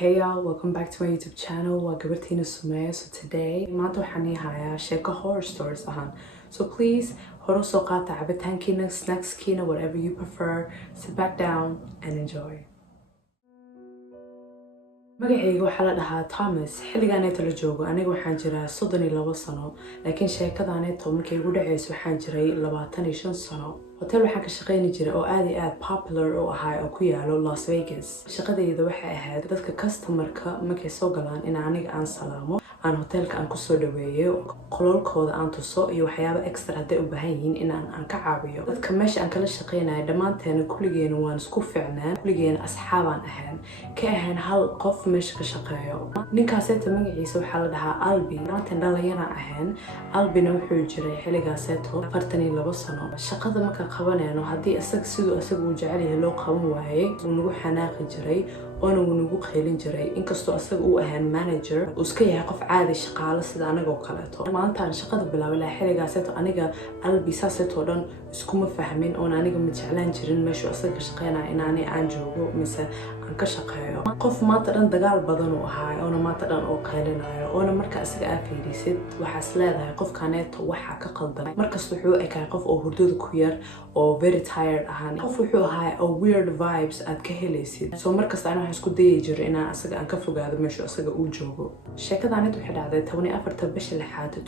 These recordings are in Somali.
Hey y'all, welcome back to my YouTube channel. Waa gabartiina Sumaya. So today, maanta waxaan hayaa sheeko horror stories ahaan. So please, horo soo qaata cabitaankiina, snackskiina, whatever you prefer. Sit back down and enjoy. magacayga waxaa la dhahaa Thomas. xilligaaneeta la joogo aniga waxaan jiraa 32 sano, laakiin sheekadaaneeta markay igu dhacayso waxaan jiray 25 sano. hotel waxaan ka shaqeyni jiray oo aad popular oo ahaa oo ku yaalo Las Vegas. shaqadayda waxay ahayd dadka customerka markay soo galaan in aniga aan salaamo, aan hotelka aan kusoo dhaweeyo, qololkooda aan tuso iyo waxyaabo extra hadday u baahan yihiin in aan ka caawiyo. dadka meesha aan kala shaqeynayo dhammaanteena kulligeena waan isku fiicnaan, kulligeena asxaabaan ahaan ka ahaan hal qof meesha ka shaqeeyo. ninkaaseeta magaciisa waxaa la dhahaa Albi. dhammaanteen dhalinyaraan ahaan. Albina wuxuu jiray xilligaaseeto 42 sano. shaqada marka qabanayno haddii siduu asaga uu jecel yahay loo qaban waayay wuu nagu xanaaqi jiray oona wuu nagu qaylin jiray. inkastoo asaga uu ahaan manager uu iska yahay qof caadi shaqaale sida anagoo kaleeto. maantaan shaqada bilaabay ilaa xilligaaseeto aniga Albi saaseetoo dhan iskuma fahmin oona aniga ma jeclaan jirin meeshuu asaga ka shaqeynaya in aan joogo mise aan ka shaqeeyo. qof maanta dhan dagaal badan uu ahaa oona maanta dhan oo qaylinayo oona marka asaga aa fiirisid waxaas leedahay qofkaaneeto waxaa ka qaldan. markasta wuxuu ekahay qof oo hurdada ku yar oo very tired ahaan. qof wuxuu ahaa oo weird vibes aad ka helaysid. so markasta ana waxaan isku dayi jiray inaan asaga aan ka fogaado meeshuu asaga uu joogo. sheekadaaneet waxay dhacday 14 bisha 6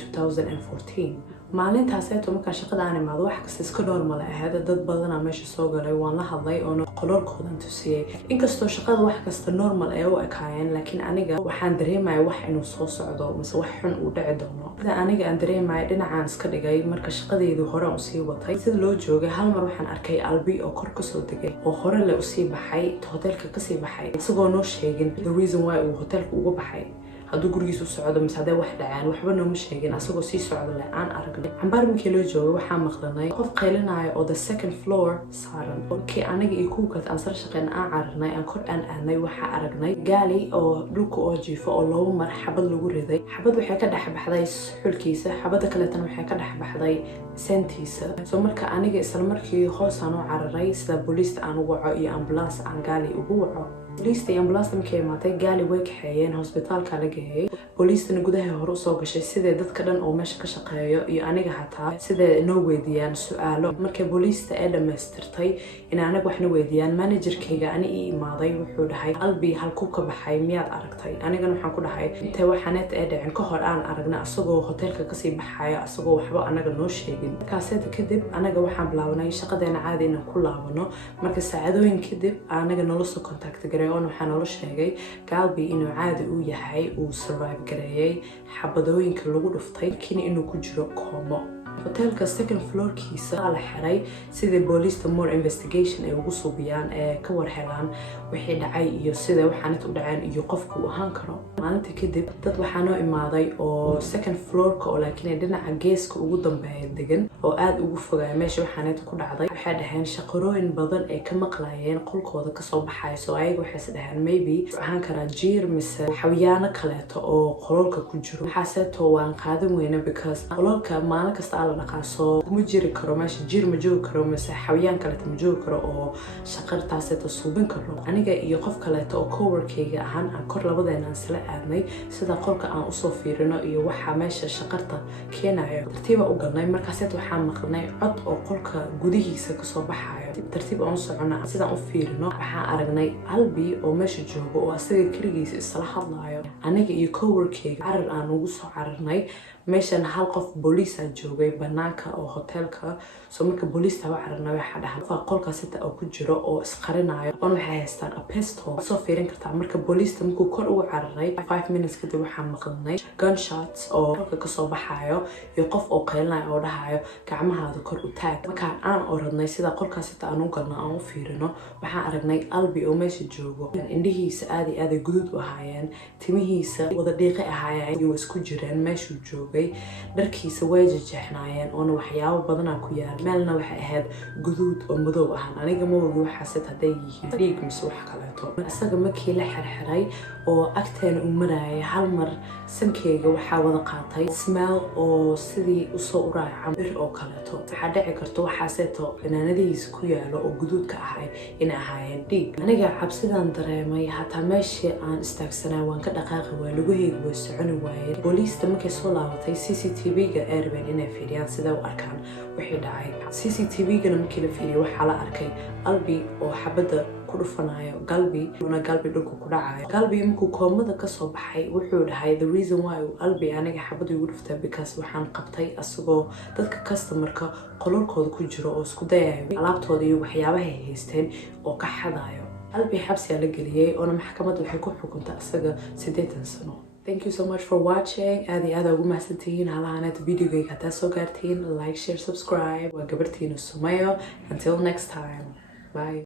2014. maalintaaseeto markaan shaqada aan imaado wax kasta iska normal ahayd. dad badanaa meesha soo galay waan la hadlay oona qololkoodan tusiyey. inkastoo shaqada wax kasta normal ay u ekaayeen laakiin aniga waxaan dareemaya wax inuu soo socdo mise wax xun uu dhici doono. sida aniga aan dareemaya dhinacaan iska dhigay marka shaqadeedu hore aan usii watay. sida loo joogay hal mar waxaan arkay Albi oo kor kasoo degay oo hore le usii baxay hotelka kasii baxay isagoo noo sheegin the reason why uu hotelka uga baxay. hadduu gurigiisa u socdo mise hadday wax dhaceen waxba nooma sheegin asagoo sii socda le aan aragnay. cambaar markii loo joogay waxaa maqlanay qof qaylinaayo oo the second floor saaran. markii aniga iyo kuwa kale aan sar shaqeyn aan cararnay aan kor aan aadnay waxaa aragnay gaali oo dhulka oo jiifo oo 2 mar xabad lagu riday. xabad waxay ka dhex baxday xulkiisa, xabada kaleetana waxay ka dhex baxday sentiisa. so marka aniga isla markii hoos aan u cararay sida booliista aan u waco iyo ambulance aan gaali ugu waco. booliista iyo ambulance markay imaatay gaali way kaxeeyeen hospitaalka la geeyay. booliistana gudaha hore usoo gashay sidee dadka dhan oo meesha ka shaqeeyo iyo aniga hataa sidee noo weydiiyaan su'aalo. markay booliista ay dhammaystirtay in anaga waxna weydiiyaan managerkayga ani ii imaaday wuxuu dhahay Albi halkuu ka baxay miyaad aragtay. anigana waxaan ku dhahay intee waxaaneet ay dhaceen ka hor aan aragna asagoo hotelka kasii baxayo asagoo waxba anaga noo sheegin. markaaseeta kadib anaga waxaan bilaabanay shaqadeena caadi inaan ku laabano. marka saacadooyin kadib anaga nolol soo contact oon waxaa noola sheegay Galbi inuu caadi u yahay uu survive gareeyay xabadooyinka lagu dhuftay laakiin inuu ku jiro koomo. hotelka second floorkiisa la xiray sidii booliista more investigation ay ugu suubiyaan ee ka war helaan wixii dhacay iyo sida waxaanad u dhaceen iyo qofku uu ahaan karo. maalintii kadib dad waxaa noo imaaday oo second floorka oo laakiin dhinaca geeska ugu dambeeya degan oo aad ugu fogaya meesha waxaanad ku dhacday. waxay dhaheen shaqorooyin badan ay ka maqlayeen qolkooda kasoo baxay. so ayaga waxay dhaheen maybe ahaan karaa jiir mise xayawaano kaleeto oo qololka ku jiro. waxaaseeto waan qaadan weyna because qololka maalin kasta la dhaqaaso kuma jiri karo meesha jiir ma joogi karo mise xawayaan kaleeto ma joogi karo oo shaqartaaseeto suubin karo. aniga iyo qof kaleeto oo coworkayga ahaan aan kor labadeena aan isla aadnay sida qolka aan usoo fiirino iyo waxa meesha shaqarta keenayo. tartiiba u galnay markaaseet waxaan maqlnay cod oo qolka gudihiisa kasoo baxayo. tartiib aan u socona sidaan u fiirino waxaan aragnay Albi oo meesha joogo oo asaga keligiisa isla hadlaayo. aniga iyo coworkayga carar aan ugu soo cararnay meeshan hal qof booliisa joogay banaanka oo hotelka. so marka booliista waa aragnay waxa dhahan qolka sita oo ku jiro oo isqarinayo oo waxay haystaan a pistol. soo fiirin kartaa marka booliista markuu kor ugu cararay 5 minutes kadib waxaan maqalnay gunshots oo qolka kasoo baxayo iyo qof oo qaylinayo oo dhahayo gacmahaada kor u taag. markaan aan oradnay sida qolka sita aan u galno aan u fiirino waxaan aragnay Albi oo meesha joogo. indhihiisa aad guduud u ahaayeen, timihiisa wada dhiiqay ahaayeen iyo isku jireen meeshuu joogo. dharkiisa way jeexnaayeen oona waxyaabo badanaa ku yaal. meelna waxay ahayd guduud oo madow ahaan. aniga ma ogi waxaasid hadday yihiin dhiig mise wax kaleeto. isaga markii la xirxiray oo agteena u marayay hal mar sankeyga waxaa wada qaatay smell oo sidii usoo uraaca bir oo kaleeto. waxaa dhici karto waxaaseeto banaanadihiisa ku yaalo oo guduudka ahay inay ahaayeen dhiig. aniga cabsidaan dareemay hataa meeshii aan istaagsanaa waan ka dhaqaaqi waayay, lugahayga way soconi waayeen. booliista markay soo laabatay CCTV-ga ay rabeen inay fiiriyaan sida u arkaan wixii dhacay. CCTV-gana markii la fiiriyay waxaa la arkay Albi oo xabadda ku dhufanayo Galbi dhulka ku dhacayo. Galbi markuu koomada ka soo baxay wuxuu dhahay the reason why Albi aniga xabadda igu dhuftay because waxaan qabtay asagoo dadka customerka qololkooda ku jiro oo isku dayayo alaabtooda iyo waxyaabaha ay haysteen oo ka xadayo. Albi xabsi la geliyay oo maxkamadda waxay ku xukuntay asaga 8 sano. Thank you so much for watching. aad ugu mahadsantihiin halahanad videogayga hadaa soo gaartiin. Like, share, subscribe. waa gabartiina Sumayo. Until next time. Bye.